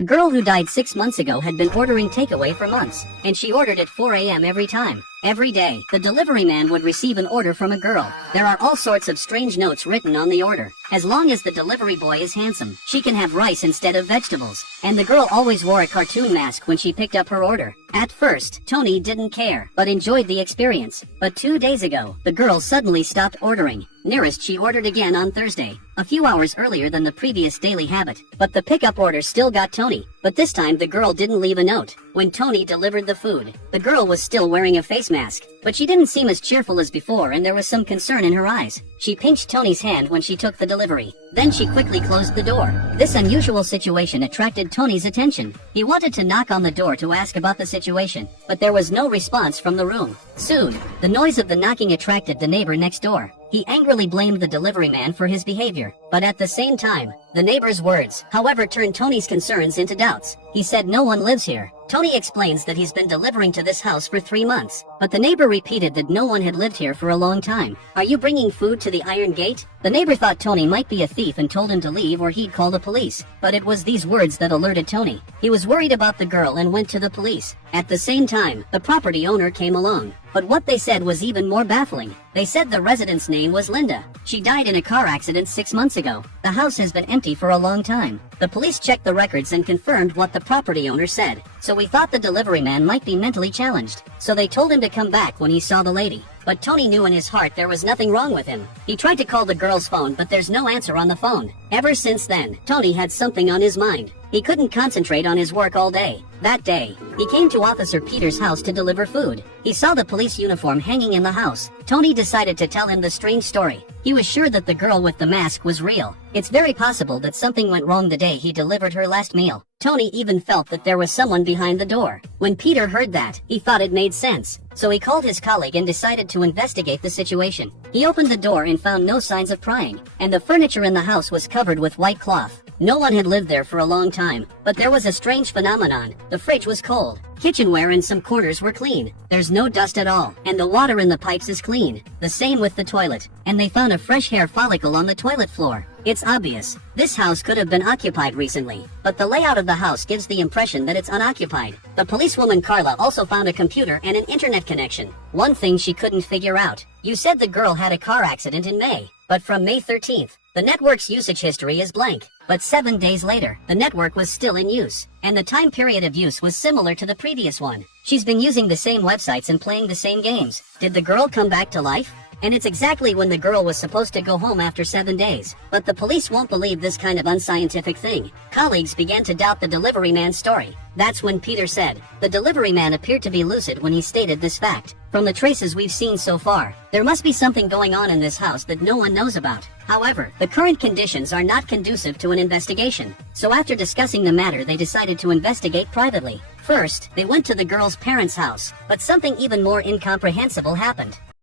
The girl who died 6 months ago had been ordering takeaway for months, and she ordered at 4 a.m. every time. Every day, the delivery man would receive an order from a girl. There are all sorts of strange notes written on the order. As long as the delivery boy is handsome, she can have rice instead of vegetables. And the girl always wore a cartoon mask when she picked up her order. At first, Tony didn't care, but enjoyed the experience. But 2 days ago, the girl suddenly stopped ordering. Nearest she ordered again on Thursday, a few hours earlier than the previous daily habit. But the pickup order still got Tony. But this time the girl didn't leave a note. When Tony delivered the food, the girl was still wearing a face mask, but she didn't seem as cheerful as before and there was some concern in her eyes. She pinched Tony's hand when she took the delivery. Then she quickly closed the door. This unusual situation attracted Tony's attention. He wanted to knock on the door to ask about the situation, but there was no response from the room. Soon, the noise of the knocking attracted the neighbor next door. He angrily blamed the delivery man for his behavior, but at the same time, the neighbor's words, however, turned Tony's concerns into doubts. He said no one lives here. Tony explains that he's been delivering to this house for 3 months, but the neighbor repeated that no one had lived here for a long time. Are you bringing food to the iron gate? The neighbor thought Tony might be a thief and told him to leave or he'd call the police, but it was these words that alerted Tony. He was worried about the girl and went to the police. At the same time, the property owner came along, but what they said was even more baffling. They said the resident's name was Linda. She died in a car accident 6 months ago. The house has been empty for a long time. The police checked the records and confirmed what the property owner said. So we thought the delivery man might be mentally challenged. So they told him to come back when he saw the lady. But Tony knew in his heart there was nothing wrong with him. He tried to call the girl's phone, but there's no answer on the phone. Ever since then, Tony had something on his mind. He couldn't concentrate on his work all day. That day, he came to Officer Peter's house to deliver food. He saw the police uniform hanging in the house. Tony decided to tell him the strange story. He was sure that the girl with the mask was real. It's very possible that something went wrong the day he delivered her last meal. Tony even felt that there was someone behind the door. When Peter heard that, he thought it made sense. So he called his colleague and decided to investigate the situation. He opened the door and found no signs of prying, and the furniture in the house was covered with white cloth. No one had lived there for a long time, but there was a strange phenomenon. The fridge was cold. Kitchenware and some corners were clean. There's no dust at all, and the water in the pipes is clean. The same with the toilet, and they found a fresh hair follicle on the toilet floor. It's obvious. This house could have been occupied recently, but the layout of the house gives the impression that it's unoccupied. The policewoman Carla also found a computer and an internet connection. One thing she couldn't figure out. You said the girl had a car accident in May, but from May 13th, the network's usage history is blank. But 7 days later, the network was still in use, and the time period of use was similar to the previous one. She's been using the same websites and playing the same games. Did the girl come back to life? And it's exactly when the girl was supposed to go home after 7 days. But the police won't believe this kind of unscientific thing. Colleagues began to doubt the delivery man's story. That's when Peter said, the delivery man appeared to be lucid when he stated this fact. From the traces we've seen so far, there must be something going on in this house that no one knows about. However, the current conditions are not conducive to an investigation. So after discussing the matter, they decided to investigate privately. First, they went to the girl's parents' house, but something even more incomprehensible happened.